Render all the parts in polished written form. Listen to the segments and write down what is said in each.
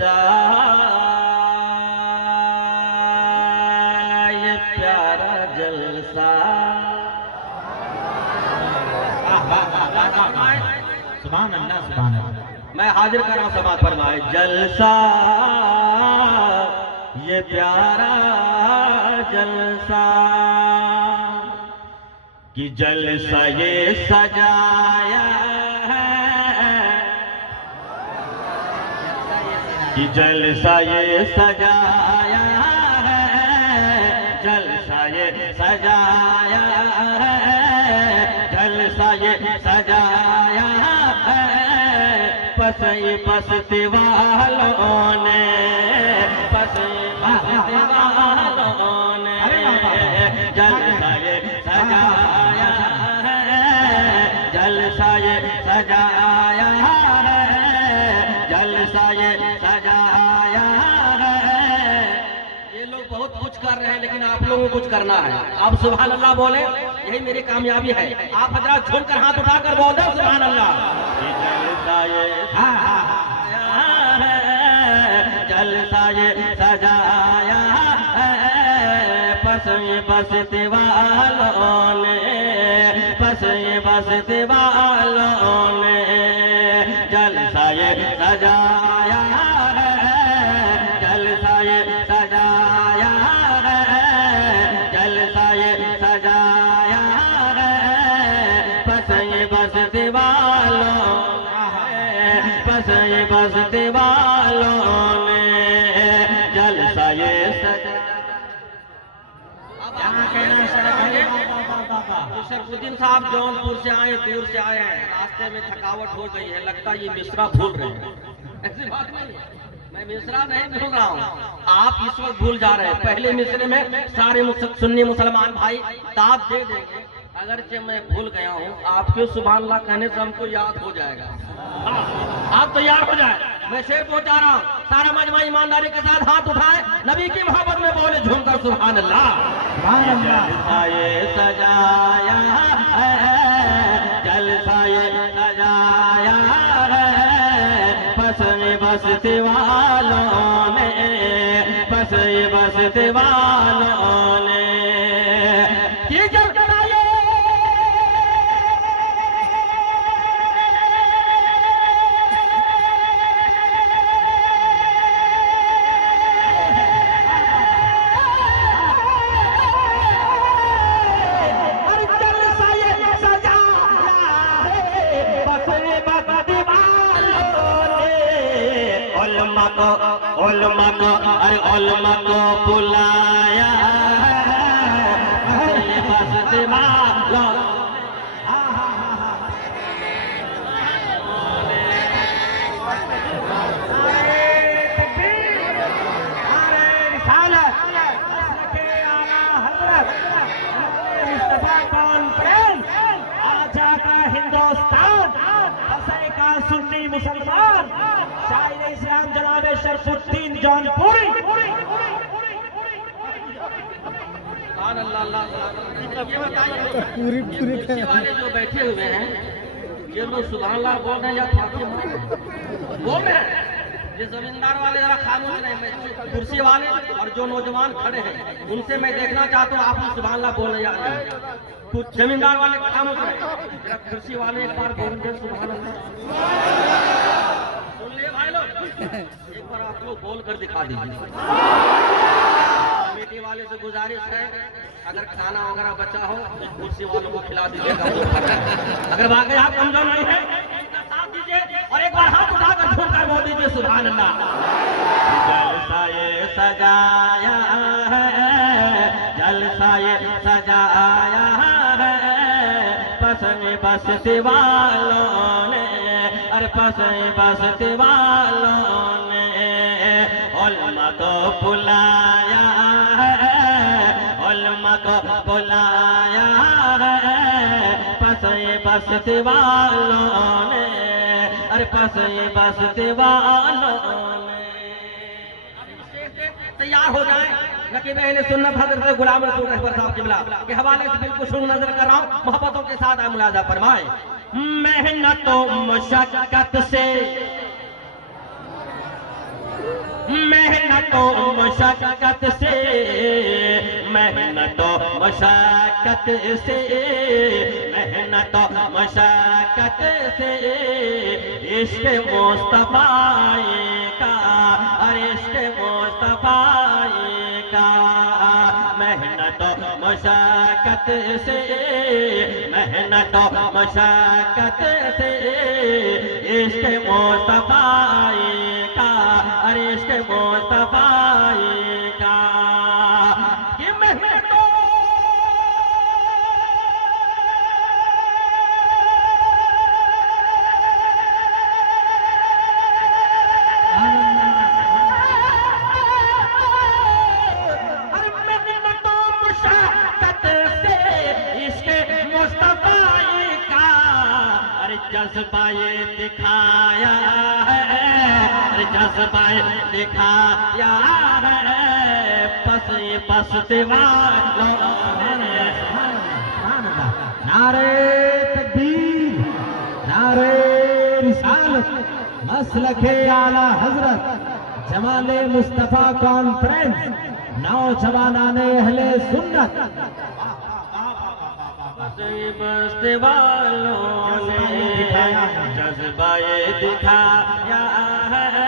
जलसा ये प्यारा जलसा। सुभान अल्लाह सुभान अल्लाह। मैं हाजिर कर रहा हूं समाज फरमाए। जलसा ये प्यारा जलसा कि जलसा ये सजाया है, कि जलसा ये सजाया है, जलसा ये सजाया है, जलसा ये सजाया है, पसई बसती वालों ने, पसई बसती वालों ने जलसा ये सजाया है, जलसा ये सजाया है, जलसा ये सजाया है। ये लोग बहुत कुछ कर रहे हैं लेकिन आप लोगों को कुछ करना है। आप सुभान अल्लाह बोले, यही मेरी कामयाबी है। आप हजरात झुमकर हाथ उठाकर बोल दो सुभान अल्लाह। जलसा ये जलसा ये सजाया है, पसई बसती वालों ने, पसई बसती वालों ने जलसा ये सजाया है, जलसा ये सजाया है, जलसा ये सजाया है, पसई बसती वालों, पसई बसती वालों ने जलसा ये सजाया। शरफुद्दीन साहब जौनपुर से आए, दूर से आए हैं, रास्ते में थकावट हो गई है, लगता है ये मिश्रा भूल रहे हैं। ऐसी बात नहीं है, मैं मिश्रा नहीं भूल रहा हूँ, आप इस वक्त भूल जा रहे हैं। पहले मिश्रे में सारे सुन्नी मुसलमान भाई दाद दे देंगे, अगरचे मैं भूल गया हूँ, आपके सुभान अल्लाह कहने से हमको याद हो जाएगा। आप तैयार हो जाए, मैं शेर पहुंचा रहा हूँ। सारा मजमा ईमानदारी के साथ हाथ उठाए, नबी की मोहब्बत में बोले झूमकर सुभान अल्लाह। जलसा ये सजाया है, जलसा ये सजाया है, पसई बसती वालों ने, पसई बसती वालों ने उलमा को, अरे उलमा को बुलाया है, बसती वालों। हिंदुस्तान का सुन्नी मुसलमान शायर इस्लाम जनाब शरफुद्दीन जौनपुरी। कुर्सी वाले जो बैठे हुए हैं, ये लोग सुभान अल्लाह बोल रहे हैं या फातिहा बोल रहे हैं? ये जमींदार वाले जरा खामोश नहीं, कुर्सी वाले और जो नौजवान खड़े हैं उनसे मैं देखना चाहता हूँ, आप लोग सुभान अल्लाह बोल रहे हैं। कुछ जमींदार वाले खामोश रहे, कुर्सी वाले एक बार बोल रहे सुभान अल्लाह। सुन लिए भाई लोग, एक बार आप लोग बोल कर दिखा दीजिए। कमेटी वाले से गुजारिश है, अगर खाना वगैरह बचा हो कुर्सी वालों को खिला दीजिएगा। अगर वाकई आप कमजोर नहीं है साथ दीजिए और एक बार हाथ उठाकर झूमकर बोल दीजिए सुभान अल्लाह। जलसा ये सजाया है, जलसा ये सजाया है, पसई बसती वालों ने, अरे पसई बसती वालों ने उलमा को बुलाया है, उलमा को बुलाया है, पसई बसती वालों ने, अरे पसई बसती वालों ने। तैयार हो जाए, नकीब अहले सुन्नत हज़रत गुलाम रसूल रहबर साहब क़िबला के हवाले से बिल्कुल शुरू नजर कर रहा हूँ, मोहब्बतों के साथ मुलाज़ा फरमाए। मेहनत मशक्कत से मेहनतों मशक्कत से, मेहनतों मशक्कत से, मेहनतों मशक्कत से इश्क मुस्तफा का, अरे इश्क मुस्तफा का, मेहनतों मशक्कत से, मेहनतों मशक्कत से इश्क मुस्तफा का, अरे इश्क मुस्तफा का, कि मेहनतों जज्बा ये दिखाया है, जज्बा ये दिखाया है, बस दीवारों ने। नारे तकबीर, नारे रिसालत, मसलके आला हजरत, जमाले मुस्तफा कॉन्फ्रेंस, नौजवानाने अहले सुन्नत। बस्ते वालों ने जज्बा ये दिखाया है,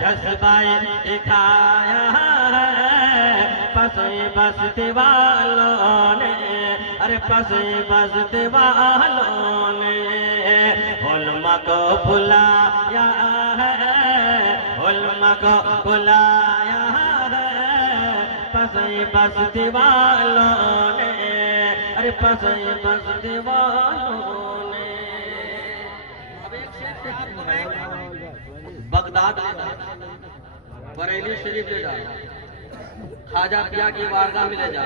जज्बा ये दिखाया है, बस्ते वालों ने, अरे बस्ते वालों ने उलमा को बुलाया है, उलमा को बुलाया है, बस्ते वालों ने, अरे बस्ते वालों ने। अब एक शेर से आपको मैं बगदाद ले जा, बरेली शरीफ ले जा, ख्वाजा पिया की वारगाह में ले जा।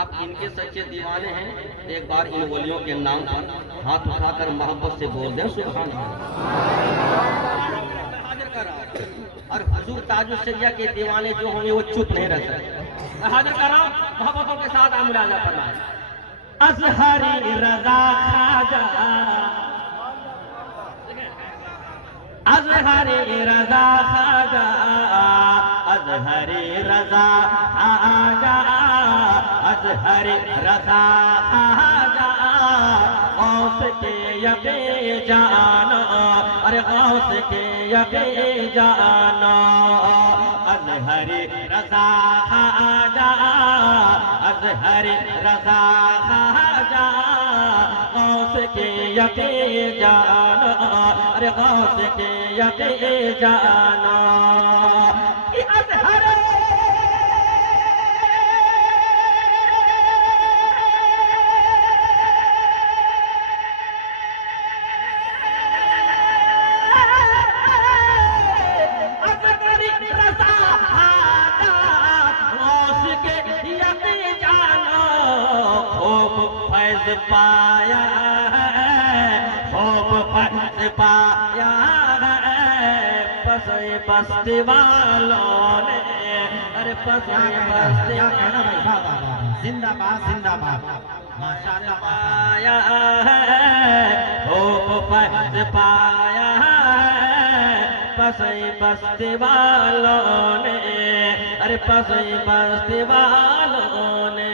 आप इनके सच्चे दीवाने हैं, एक बार इन वलियों के नाम पर हाथ उठाकर मोहब्बत से बोल दें सुभान अल्लाह। और हुजूर ताजुल शरिया के दीवाने जो होंगे वो चुप नहीं रह सकते। मैं हाजिर कर रहा हूं, मोहब्बतों के साथ आप मुलाजा फरमाएं। अजहरी रजा ख्वाजा, अजहरी रजा ख्वाजा, अजहरी रजा ख्वाजा, अजहरी रजा ख्वाजा, गौस के यके जानो, अरे गौस के यके जानो, अजहरी रजा ख्वाजा, अजहरी रजा ख्वाजा, गौस के यके जानो, अरे गौस के यके जानो, अजहरी पाया है, खूब फैज़ पाया है, बस्ती वालों ने, अरे बस्ती जिंदाबाद जिंदाबाद माशाअल्लाह पाया है, खूब फैज़ पाया है, बस्ती वालों ने, अरे बस्ती वालों ने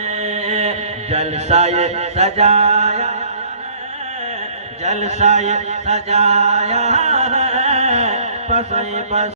जलसा ये सजाया है, जलसा ये सजाया है, बस